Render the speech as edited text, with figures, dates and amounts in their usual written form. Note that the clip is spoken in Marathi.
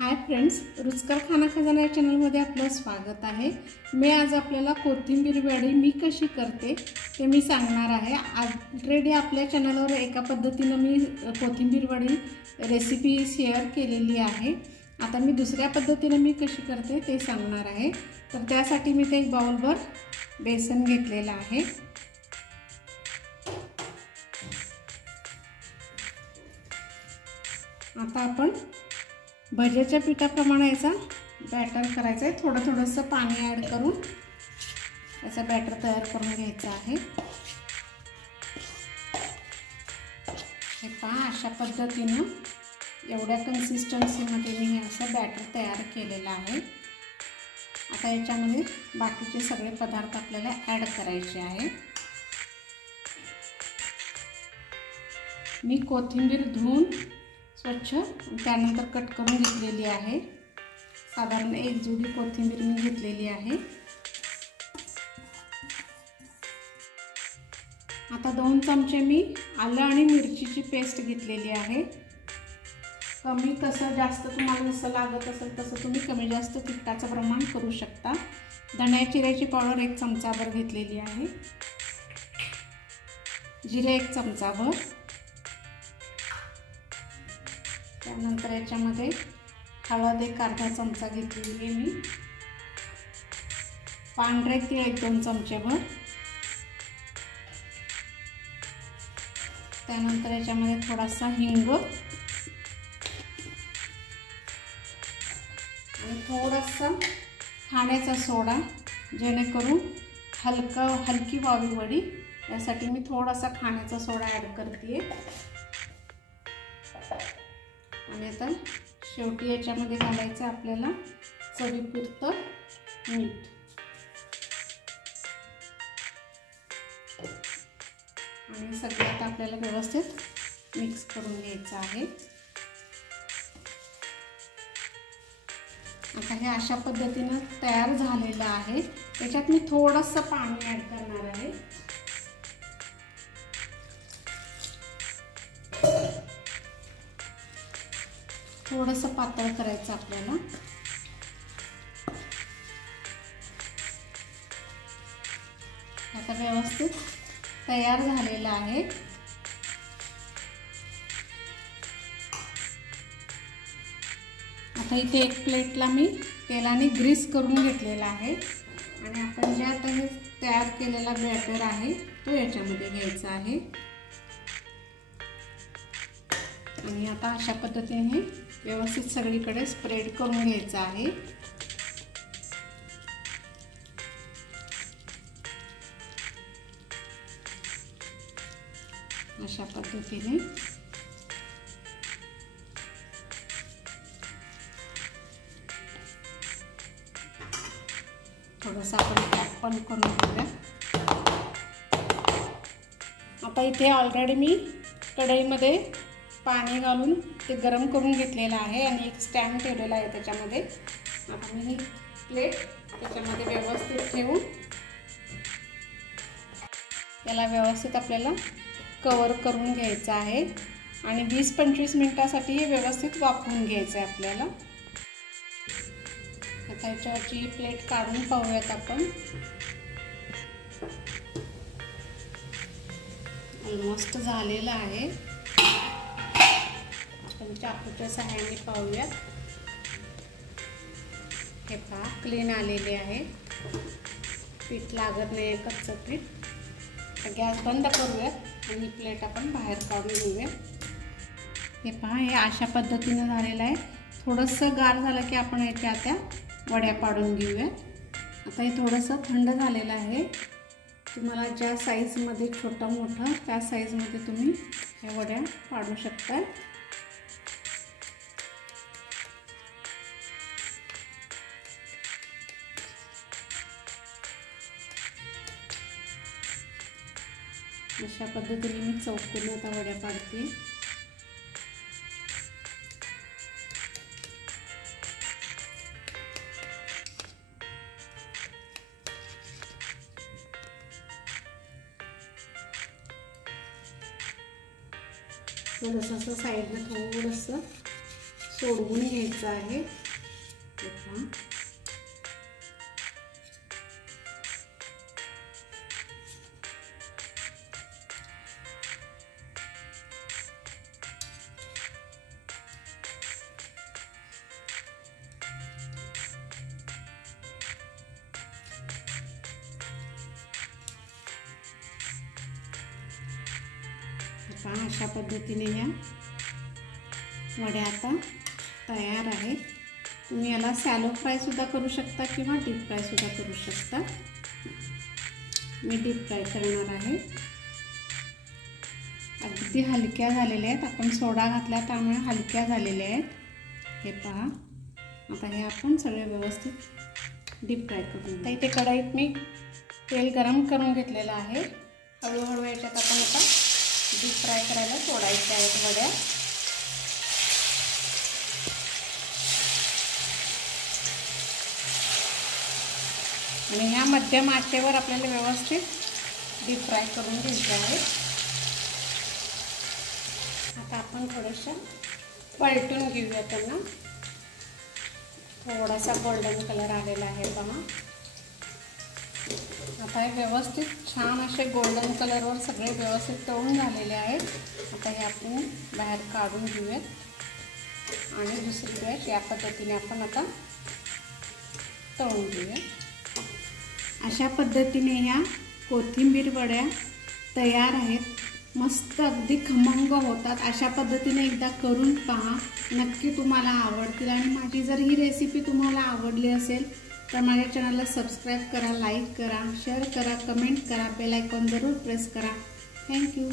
हाय फ्रेंड्स, रुचकर खाना खजाना या चॅनलमध्ये आपलं स्वागत आहे। मी आज आपल्याला कोथिंबीर वडी मी कशी करते ते मी सांगणार आहे। ऑलरेडी आपल्या चॅनलवर एका पद्धतीने मी कोथिंबीर वडी रेसिपी शेअर केलेली आहे। आता मी दुसऱ्या पद्धतीने मी कशी करते ते सांगणार आहे। तर त्यासाठी मी एक बाउलभर बेसन घेतलेला आहे। आता आपण भज्याच्या पिठाप्रमाणे याचा बॅटर करायचा आहे। थोडं थोडंसं पाणी ॲड करून याचा बॅटर तयार करून घ्यायचा आहे। हे पहा, अशा पद्धतीने एवढ्या कन्सिस्टन्सीमध्ये मी हे असं बॅटर तयार केलेलं आहे। आता याच्यामध्ये बाकीचे सगळे पदार्थ आपल्याला ॲड करायचे आहे। मी कोथिंबीर धुवून स्वच्छ त्यानंतर कट करून घेतलेली आहे। साधारण एक जुडी कोथिंबीर मी घेतलेली आहे। आता 2 चमचे मी आलं आणि मिरचीची पेस्ट घेतलेली आहे। कमी कसं जास्त तुम्हाला जसं लागत असेल तसं तुम्ही कमी जास्त तिखटाचं प्रमाण करू शकता। धणे जिऱ्याची पावडर 1 चमचाभर घेतलेली आहे। जिरे 1 चमचाभर। त्यानंतर याच्यामध्ये हळद 1 अर्धा चमचा घेतलेली आहे मी। पांढरे तीळ 1-2 चमचेभर। त्यानंतर याच्यामध्ये थोडासा हिंग आणि थोडासा खाण्याचा सोडा, जेणेकरून हलकी व्हावी वडी, यासाठी मी थोडासा खाण्याचा सोडा ॲड करते। आणि आता शेवटी याच्यामध्ये घालायचं आपल्याला चवीपुरतं मीठ। आणि सगळ्यात आपल्याला व्यवस्थित मिक्स करून घ्यायचं आहे। आता हे अशा पद्धतीने तयार झालेलं आहे। याच्यात मी थोडंसं पाणी ॲड करणार आहे। थोडंसं पातळ करायचं आपल्याला। आता व्यवस्थित तयार झालेलं आहे। आता इथे एक प्लेटला मी तेलाने ग्रीस करून घेतलेला आहे आणि आपण जे आता हे तयार केलेला बॅटर आहे तो याच्यामध्ये घ्यायचा आहे। आणि आता अशा पद्धतीने व्यवस्थित सगळीकडे स्प्रेड करून घ्यायचं आहे। अशा पद्धतीने थोडंसं आपण पॅक पण करून घेऊया। आता इथे ऑलरेडी मी कढईमध्ये पाणी घालून ते गरम करून घेतलेलं आहे आणि एक स्टँड ठेवलेला आहे त्याच्यामध्ये। आता मी ही प्लेट त्याच्यामध्ये व्यवस्थित ठेवून त्याला व्यवस्थित आपल्याला कवर करून घ्यायचं आहे आणि 20-25 मिनिटासाठी हे व्यवस्थित वाफवून घ्यायचं आहे आपल्याला। आता याच्यावरची प्लेट काढून पाहूयात आपण। ऑलमोस्ट झालेलं आहे। आपण चाकूच्या सहाय्याने पाहूयात। हे पहा, क्लीन आलेले आहे, पीठ लागत नाही, कच्चं पीठ। गॅस बंद करूयात आणि प्लेट आपण बाहेर काढून घेऊया। हे पहा, हे अशा पद्धतीने झालेलं आहे। थोडंसं गार झालं की आपण याच्या त्या वड्या पाडून घेऊया। आता हे थोडंसं थंड झालेलं आहे। तुम्हाला ज्या साईजमध्ये छोटं मोठं त्या साईजमध्ये तुम्ही ह्या वड्या पाडू शकता। अशा पद्धतीने मी चौकोनी आता वड्या पाडते। थोडंसं असं साईडला थोडंसं सोडवून घ्यायचं आहे। हे पहा, अशा पद्धतीने या वड्या आता तयार आहेत। तुम्ही याला सॅलो फ्राय सुद्धा करू शकता किंवा डीप फ्राय सुद्धा करू शकता। मी डीप फ्राय करणार आहे। अगदी हलक्या झालेल्या आहेत, आपण सोडा घातला त्यामुळे हलक्या झालेल्या आहेत। हे पहा, आता हे आपण सगळे व्यवस्थित डीप फ्राय करून घेऊ। इथे कढईत मी तेल गरम करून घेतलेलं आहे। हळूहळू याच्यात आपण आता डीप फ्राय करायला सोडायच्या आहेत वड्या। आणि ह्या मध्यम आचेवर आपल्याला व्यवस्थित डीप फ्राय करून घ्यायचे आहेत। आता आपण थोडंसं पलटून घेऊया त्यांना। थोडासा गोल्डन कलर आलेला आहे पहा। आता हे व्यवस्थित छान असे गोल्डन कलरवर सगळे व्यवस्थित तळून झालेले आहेत। आता हे आपण बाहेर काढून घेऊयात आणि दुसरी बॅच या पद्धतीने आपण आता तळून घेऊया। अशा पद्धतीने ह्या कोथिंबीर वड्या तयार आहेत। मस्त अगदी खमंग होतात। अशा पद्धतीने एकदा करून पहा, नक्की तुम्हाला आवडतील। आणि माझी जर ही रेसिपी तुम्हाला आवडली असेल तर माझ्या चॅनलला सबस्क्राईब करा, लाईक करा, शेअर करा, कमेंट करा, बेल आयकॉन जरूर प्रेस करा। थँक्यू।